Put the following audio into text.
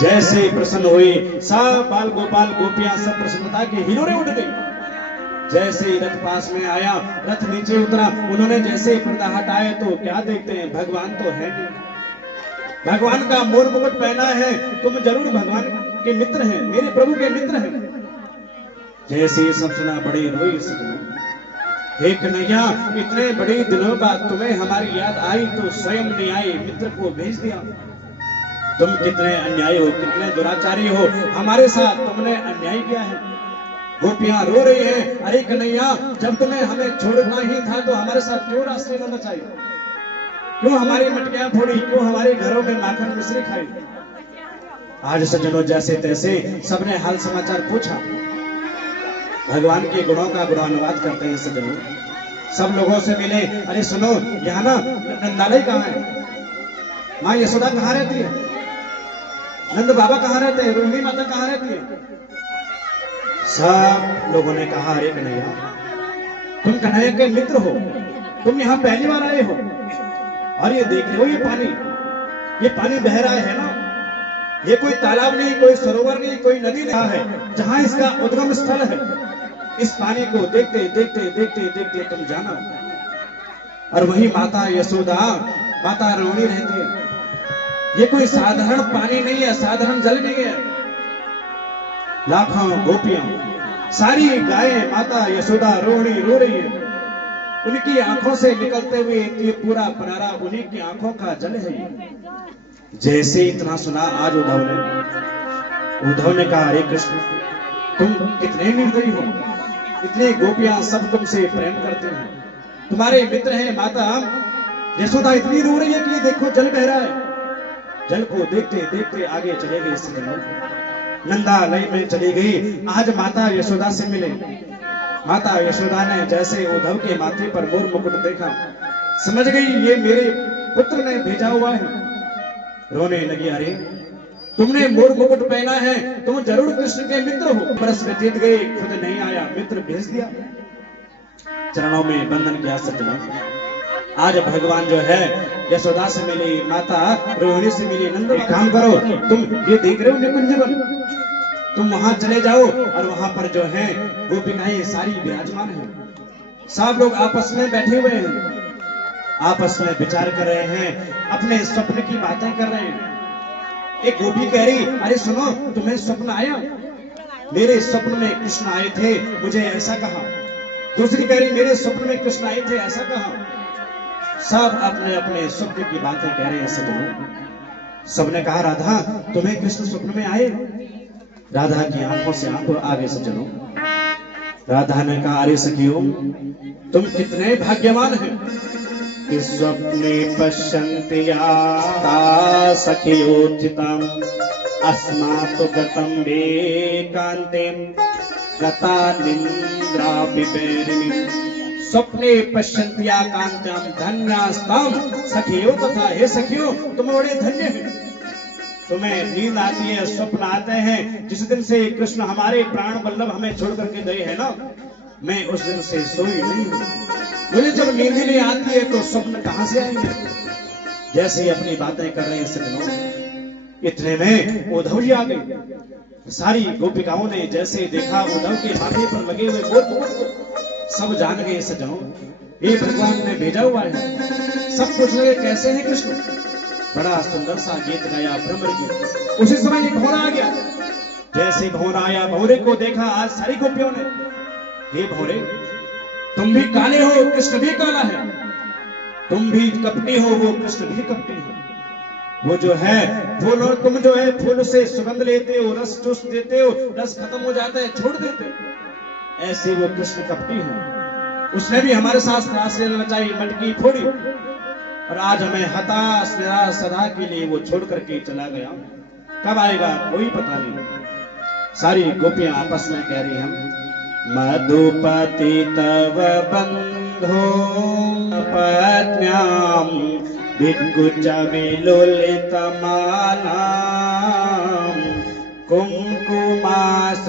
जैसे ही प्रसन्न हुई, सब बाल गोपाल गोपियां सब प्रसन्नता के हिलोरे उठ गई। जैसे ही रथ पास में आया, रथ नीचे उतरा, उन्होंने जैसे ही पर्दा हटाया तो क्या देखते हैं, भगवान तो है नहीं। भगवान का मोर मुकुट पहना है, तुम जरूर भगवान के मित्र हैं, मेरे प्रभु के मित्र हैं। जैसे ही सब सुना, बड़े रोई सजनों। हे कन्हैया, इतने बड़े दिनों बाद तुम्हें हमारी याद आई तो स्वयं नहीं आई, मित्र को भेज दिया। तुम कितने अन्यायी हो, कितने दुराचारी हो, हमारे साथ तुमने अन्याय किया है। गोपियां रो रही है, अरे कन्हैया, जब तुम्हें हमें छोड़ना ही था तो हमारे साथ क्यों रास्ते लेना चाहिए, क्यों हमारी मटकियां फोड़ी, क्यों हमारे घरों में माखन मिश्री खाई। आज सज्जनों जैसे तैसे सबने हाल समाचार पूछा, भगवान के गुणों का गुणानुवाद करते हैं सज्जनों। सब लोगों से मिले, अरे सुनो, यहाँ ना नंदालय कहाँ है, माँ यशोदा कहाँ रहती है, नंद बाबा कहाँ रहते हैं, रोहिणी माता कहाँ रहती है। सब लोगों ने कहा, अरे कन्हैया, तुम कन्हैया के मित्र हो, तुम यहाँ पहली बार आए हो, और ये देख रहे हो ये पानी बह रहा है ना, ये कोई तालाब नहीं, कोई सरोवर नहीं, कोई नदी नहीं है, जहां इसका उद्गम स्थल है। इस पानी को देखते देखते देखते देखते तुम जाना, और वही माता यशोदा, माता रोहिणी रहती है। ये कोई साधारण पानी नहीं है, साधारण जल नहीं है। लाखों गोपियां, सारी गायें, माता यशोदा रोहिणी रो रही है। उनकी आंखों से निकलते हुए ये पूरा पनारा उन्हीं की आंखों का जल है। जैसे इतना सुना, आज उद्धव ने कहा, अरे कृष्ण, तुम कितने निर्दयी हो, इतने गोपियां सब तुमसे प्रेम करते हैं, तुम्हारे मित्र हैं। माता यशोदा इतनी रो रही है कि ये देखो जल बह रहा है। जल को देखते देखते आगे चले गए सज्जनों, नंदालय में चली गई। आज माता यशोदा से मिले। माता यशोदा ने जैसे उद्धव के माथे पर मोर मुकुट देखा, समझ गई ये मेरे पुत्र ने भेजा हुआ है। रोने लगी, अरे तुमने मोर मुकुट पहना है, तुम जरूर कृष्ण के मित्र हो। बरस व्यतीत गए, खुद नहीं आया, मित्र भेज दिया। चरणों में बंधन किया सज्जनों। आज भगवान जो है यशोदा से मिली, माता रोहिणी से मिली। नंद, एक काम करो, तुम ये देख रहे हो निकुंज वन, तुम वहां चले जाओ, और वहां पर जो है गोपिकाएं सारी विराजमान है। सब लोग आपस में बैठे हुए हैं, आपस में विचार कर रहे हैं, अपने स्वप्न की बातें कर रहे हैं। एक गोपी कह रही, अरे सुनो, तुम्हें स्वप्न आया, मेरे स्वप्न में कृष्ण आए थे, मुझे ऐसा कहा। दूसरी कह रही, मेरे स्वप्न में कृष्ण आए थे, ऐसा कहा। सब अपने अपने स्वप्न की बातें कह रहे हैं सज्जनों। सबने कहा, राधा, तुम्हें कृष्ण स्वप्न में आए। राधा की आंखों से आंखों आगे सज्जनों। राधा ने कहा, अरे सखियों, तुम कितने भाग्यवान हैं, कि स्वप्ने पश्यन्ति या सखियोचितम् अस्मात् गतं वेकान्ते गता निन्द्रापि वैरिणी। स्वप्ने पश्यन्त्या कांत्यम धन्यास्ताम सखियो तथा। हे सखियों, तुम बड़े धन्य हैं। तुम्हें नींद आती है, स्वप्न आते हैं। जिस दिन से कृष्ण हमारे प्राण वल्लभ हमें छोड़ करके गए हैं ना, मैं उस दिन से सोई नहीं हूं। मुझे जब नींद ही नहीं आती है तो स्वप्न कहां से आएंगे। जैसे ही अपनी बातें कर रहे हैं सज्जनों, इतने में उद्धव जी आ गए। सारी गोपिकाओं ने जैसे देखा उद्धव के माथे पर लगे हुए मोर मुकुट को, सब जान गए सज्जनों, ये भगवान ने भेजा हुआ है। सब पूछ रहे कैसे है कृष्ण। बड़ा सुंदर सा गीत गाया, भ्रमर गीत। उसी समय एक भौरा आ गया। जैसे भौरा आया, भौरे को देखा आज सारी गोपियों ने, हे भौरे, तुम भी काले हो, कृष्ण भी काला है, तुम भी कपटी हो, वो कृष्ण भी कपटी है। वो जो है फूल, और तुम जो है फूल से सुगंध लेते हो, रस चूस देते हो, रस खत्म हो जाता है, छोड़ देते हो। ऐसे वो कृष्ण कपटी है। उसने भी हमारे साथ रास लेना चाहिए, मटकी फोड़ी, और आज हमें हताश निराश सदा के लिए वो छोड़ करके चला गया। कब आएगा कोई पता नहीं। सारी गोपियां आपस में कह रही हैं, मधुपति तव बंधो पत्न्याम भिक्कुच विलोलित मालाम कुमकुमास